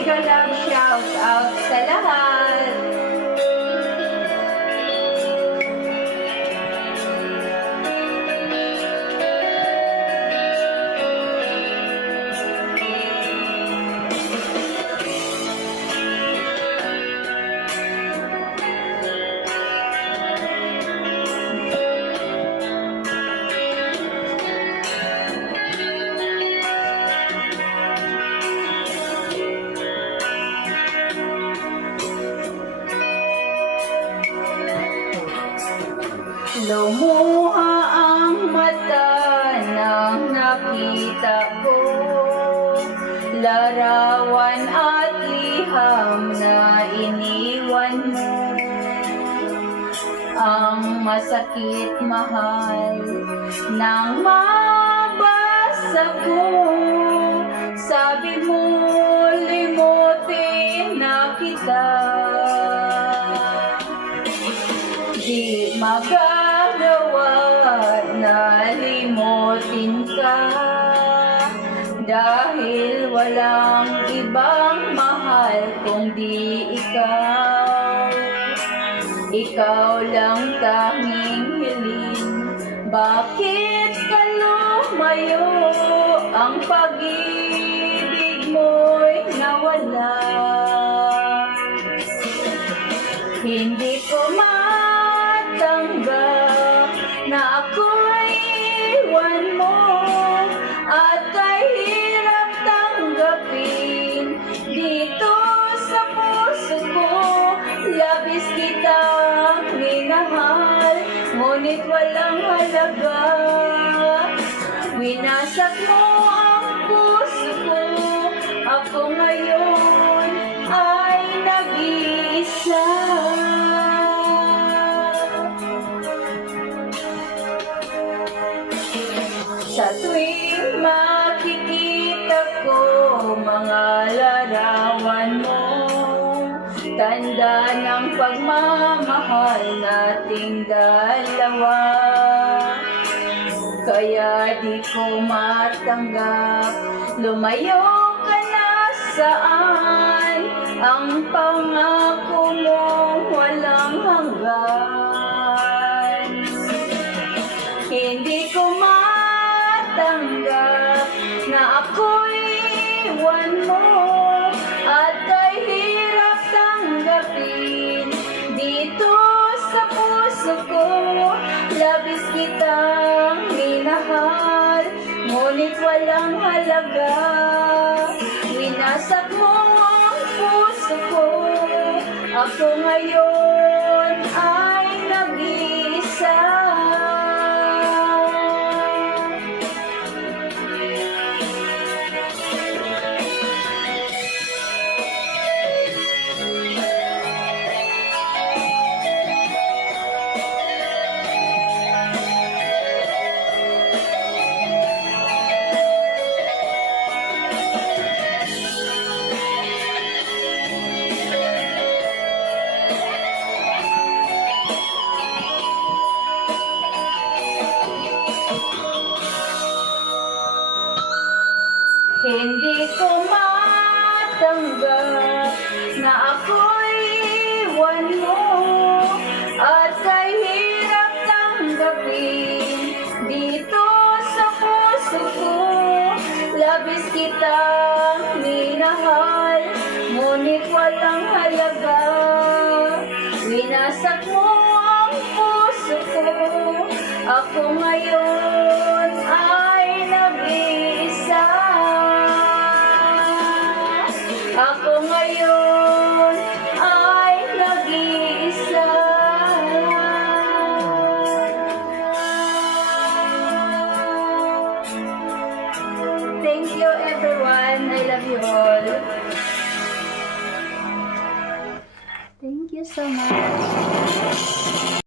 mega love shout out sa lahat. Lumuha ang mata nang nakita ko larawan at liham na iniwan mo. Ang masakit mahal nang mabasa ko, sabi mo limutin na kita. Di magagawa na limutin ka, dahil walang ibang mahal kung di ikaw. Ikaw lang tanging hiling, bakit ka lumayo? Ang pag-ibig mo'y nawala. Hindi ko matanggap na ako'y iwan mo, at kahirap tanggapin dito sa puso ko. Labis kitang minahal, ngunit walang halaga. Winasak mo ang puso ko, ako ngayon ay nag-iisa. Sa tuwing makikita ko mga larawan mo, tanda ng pagmamahal nating dalawa. Kaya di ko matanggap, lumayo ka na saan. Ang pangako mo walang hanggan. Hindi ko matanggap na ako'y iwan mo, at kahirap tanggapin dito sa puso ko. Labis kitang minahal, ngunit walang halaga. Winasak mo ang puso ko, ako ngayon ay nag-iisa. Hindi ko matanggap na ako'y iwan mo, at kahirap tanggapin dito sa puso ko. Labis kitang minahal, ngunit walang halaga. Winasak mo ang puso ko, ako ngayon ay nag-iisa. Ako ngayon ay nag-iisa. Thank you everyone. I love you all. Thank you so much.